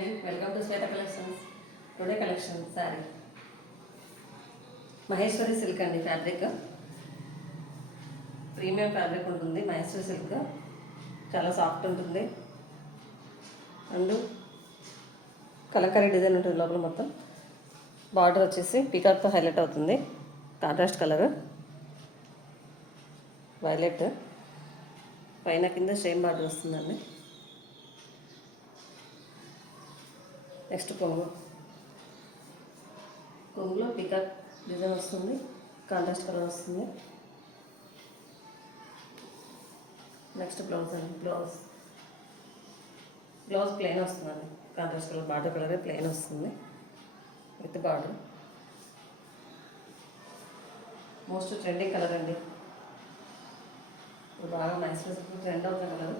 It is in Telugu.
అండి, welcome to Shweta collections. Today collection sari Maheshwari silk అండి. ఫ్యాబ్రిక్ ప్రీమియం ఫ్యాబ్రిక్ ఉంటుంది. మహేశ్వరి సిల్క్ చాలా సాఫ్ట్ ఉంటుంది. అండ్ కలంకారీ డిజైన్ ఉంటుంది లోపల. మొత్తం బార్డర్ వచ్చేసి పీకాక్తో హైలైట్ అవుతుంది. కాంట్రాస్ట్ కలర్ వైలెట్, పైన కింద సేమ్ బార్డర్ వస్తుందండి. నెక్స్ట్ కొంగులో పికాక్ డిజైన్ వస్తుంది. కాంట్రాస్ట్ కలర్ వస్తుంది. నెక్స్ట్ బ్లౌజ్ అండి. బ్లౌజ్ ప్లెయిన్ వస్తుందండి. కాంట్రాస్ట్ కలర్ బార్డర్ కలరే ప్లెయిన్ వస్తుంది with border. Most trending colour అండి. ఇప్పుడు బాగా మైసూర్ ట్రెండ్ అవుతుంది కలర్.